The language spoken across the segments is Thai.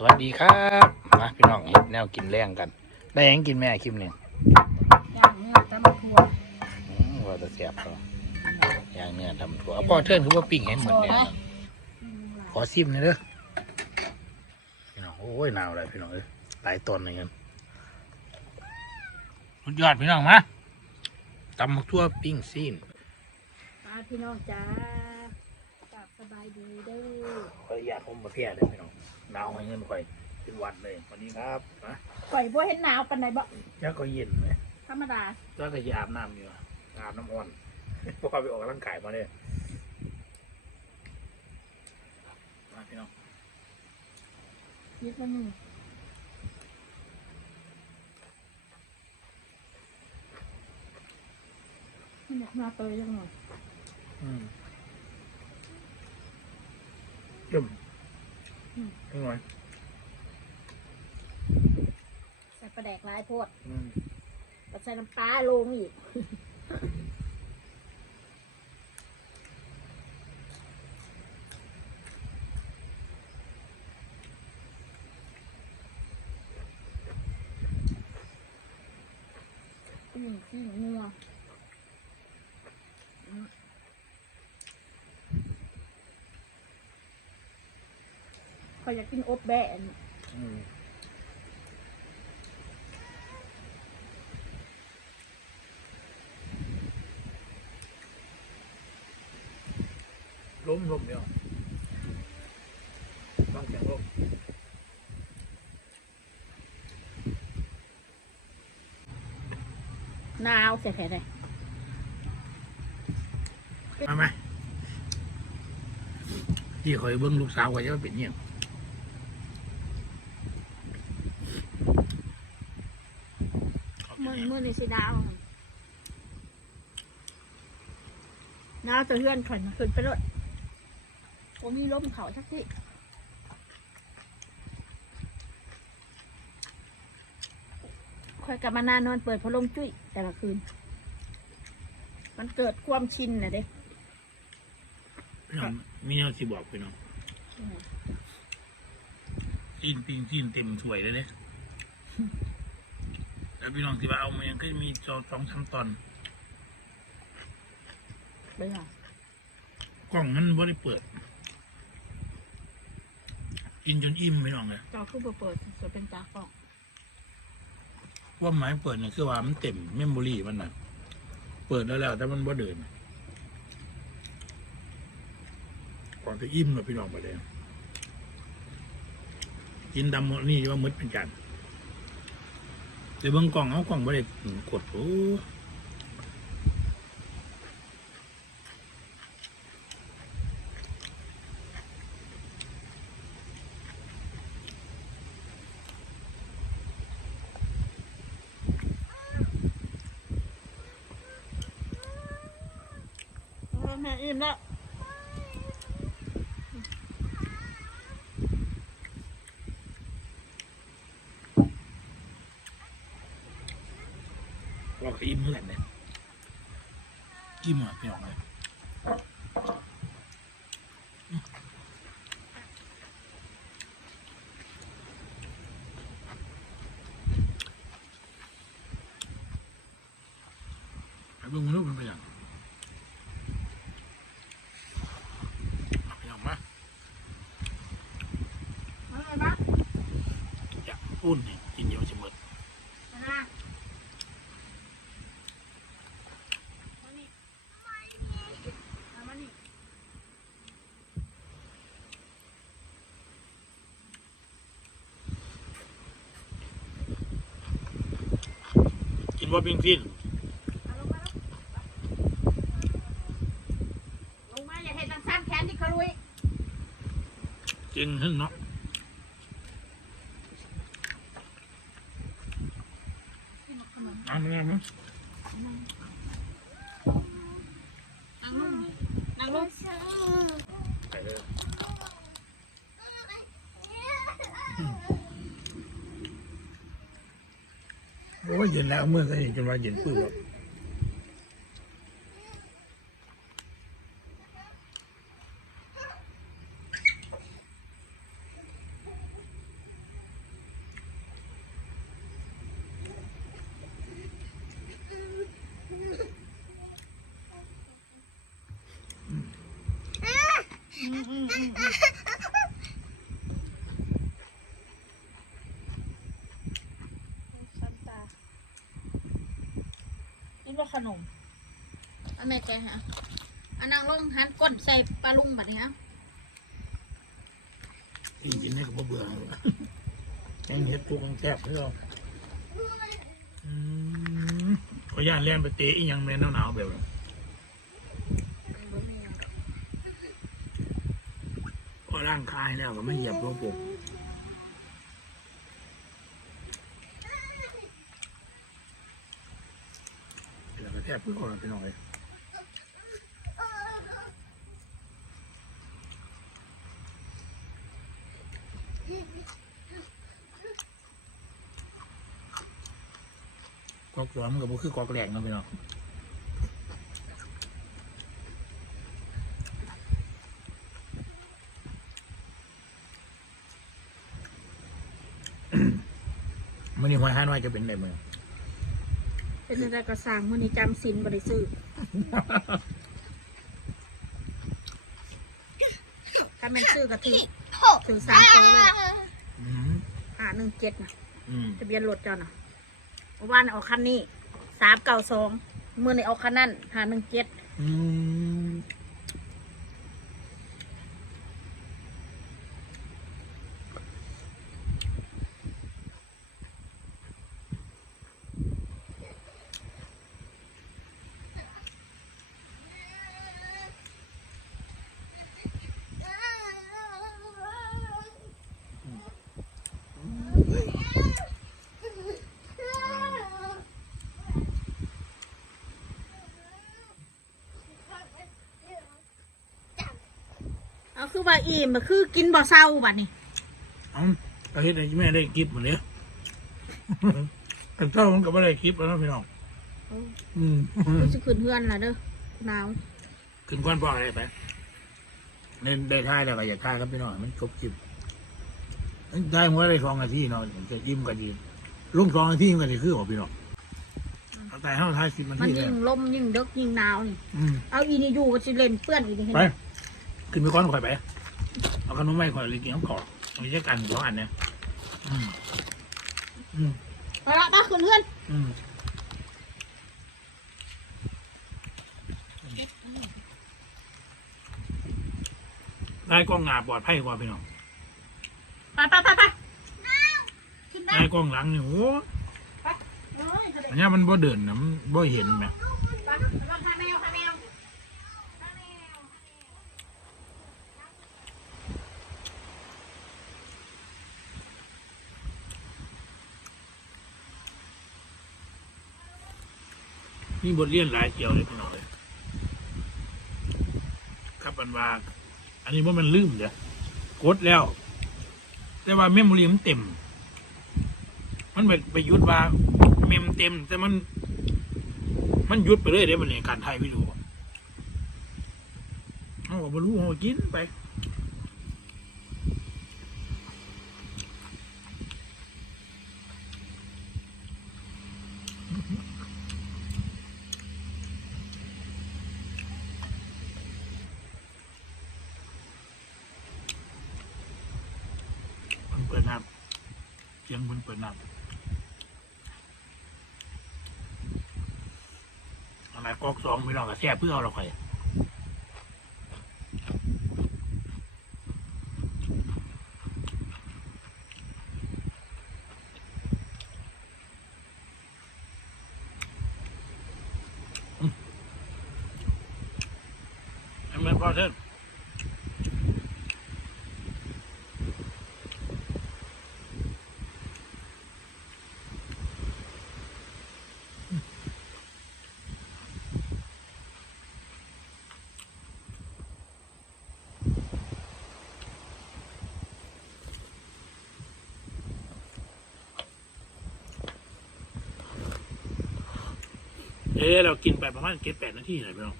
สวัสดีครับมาพี่น้องเฮ็ดแนวกินแรงกัน ได้หยังกินแม่คิมเนี่ยอย่างเนี้ยตำบักถั่วอืมว่าจะเสียบเขาอย่างเนี้ยทำถั่วเอาพ่อเทิร์นคือว่าปิ้งให้หมดเนี่ยนะขอซิมหน่อยเด้อพี่น้องโอ้ยหนาวเลยพี่น้องเอ้ยหลายตนเลยกันสุดยอดพี่น้องมาตำบักทั่วปิ้งซีนมาพี่น้องจ้ากับสบายดีเด้อขออนุญาตผมมาเพียเลยพี่น้อง หนาวให้เงินค่อยเป็นหวัดเลยวันนี้ครับนะข่อยบ่เห็นหนาวปานใดบ่แล้วก็เย็นเลยธรรมดาแล้วก็จะอาบน้ำอยู่อะอาบน้ำอ่อนเพราะเขาไปออกกำลังกายมาเนี่ยมาพี่น้องยิบมาหนึ่งนี่เนี่ยมาเตยยังหน่อยอืมเยี่ยม ยังไงใส่ปลาแดกหลายโพดอืมก็ใส่น้ำปลาลงอีก อืมอืมนัวอืม เขาอยากกินอบแบะนี่อืมล้มล้มเดียวต้องแข็งล้มหนาวแค่ไหนมาไหมที่คอยเบิ้งลูกสาวก็จะว่าเป็นเนี่ยง มื่อมื่อนี่สิดาวดาวจะเลื่อนขันขึ้นไปเลยผมมีลมเขาสักทีคอยกลับมานานนอนเปิดพัดลมจุ้ยแต่ละคืน มันเกิดความชินนะเด้พี่น้องมีแนวที่บอกพี่น้องอืมซีนปิงซีนเต็มถ้วยเลยเนี่ย แล้วพี่น้องที่ว่าเอามายังก็มีสองสองสามตอนเบื่อกล้องมันบ่ได้เปิด กินจนอิ่มพี่น้องเลยเจ้าคือบ่เปิดจะเป็นตากล้องว่าหมายเปิดเนี่ยคือว่ามันเต็มเมมโมรี่มันน่ะ เปิดแล้วแล้วแต่มันบ่เดินก่อนจะอิ่มเลยพี่น้องไปเลยกินดำหมดนี่ว่ามืดเป็นกัน เดี๋ยวเบิ่งกล่องเอากล่องบ่ได้กดโอ้เออแม่อิ่มแล้ว เราก็ อิ่มเหมือนกันเนี่ยอิ่มอะพี่น้องเลยไปเบิ่งมนุษย์มันเป็นอย่างเอาพี่น้องมาอะไรบ้างอยากพูดเนี่ยกินเดียวจะหมด นะมานี่เอามานี่ กิ นว่าปิ้งฟินเอาลงมาแล้วลงมาอย่าเห็นทางซ้ำแขนที่เขาลุยจริงขึ้นเนาะเอาเนื้อมั้ยนั่งลงนั่งลง เย็นแล้วเมื่อไงจนว่าเย็นปื้บ ว่าขนมอันแม่แกฮะอันนางลงหันก้นใส่ปลาลุงบัดนี้ฮะกินกินให้กับเบื่อแกงเห็ดทุกองแซ่บให้เราอืมขอย่านแล่นไปเตะอีหยังแม่นหนาวๆแบบนั้พอร่างกายแล้วก็ไม่เหยียบลงปุ๊บ แล้วก็แทบเพื่อเอาไปหน่อยกอกสวมกับบุคือกอกแหลกเนาะพี่น้องมันนี่หอยห้าน้อยจะเป็นแบบมือ เป็นอะไรก็สั่งมันนี่จำสินบริสุทธิ์ถ้าแมันซื้อกะทิถือสามโตวเลยอืมอ่าหนึ่งเจ็ดนะอืมทะเบียนรถเจ้าน่ะเมื่อวานเอาคันนี้สามเก้าสองเมื่อในเอาคันนั้นหาหนึ่งเจ็ดอืม คือว่าอิ่มก็คือกินบ่เศร้าบัดนี้เอาเอาเฮ็ดให้แม่ได้คลิปหมดเลยแต่เจ้ามันก็ไม่ได้คลิปแล้วเนาะพี่น้องอืมรู้สึกขืนเพื่อนล่ะเด้อหนาวขึ้นก้อนพ่ออะไรไปเล่นได้ท่ายแล้วก็อยากท่ายครับพี่น้องมันจบคลิปได้หัวได้สองนาทีเนาะจะยิ้มกันดีลุงสองนาทีมันก็จะคือบอกพี่น้องเอาแต่เท่าท้ายสิบนามันทีเลยิ่ยงลมยิ่งเดึกยิ่งหนาวนี่ อืมเอาอีนี่อยู่ก็สิเล่นเปื้อนอีนี่เห็นไป ไหม ขึ้นไปก้อนข่อยไปเอาขนมไม่ข่อยเลยกินข้าวกรอบมีแค่กันสองอันเนี่ยอืมอืมไปละมาขืนเพื่อนอืมได้กล้องหน้าปลอดภัยกว่าพี่น้องไปไปไปไปขึ้นได้ได้กล้องหลังนี่โอ้ไปเอ้ยเสด็จอันเนี้ยมันบ่เดินนะมันบ่เห็นไหมไปลองทาแมวทาแมวทาแมว มีบทเรียนหลายเกี่ยวเลยพี่น้องเลยครับอันว่า อันนี้ว่ามันลืมเดี๋ยวกดแล้ว แต่ว่าเมมโมรีมันเต็ม มันไปไปยุดว่าเมมเต็ม แต่มัน มันยุดไปเลยเดี๋ยวมันในการถ่ายวิดีโอเขาก็บ่รู้เขากินไป มันเปิดน้ำเสียงมันเปิดน้ำอะไรกอกสองพี่น้องกับแซ่บเพื่อเอาเราไปให้มันพอเถอ เอ๊ะเรากินไปประมาณเก็บแปดนาทีเลยพี่น้อง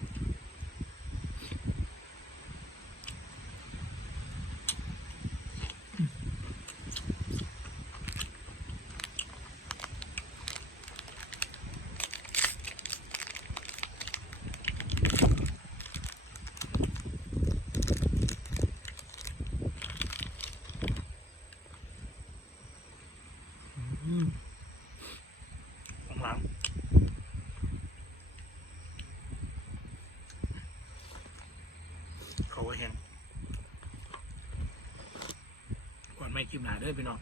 ไม่คลิปหนาเด้อพี่น้อง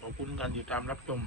ขอบคุณการติดตามรับชม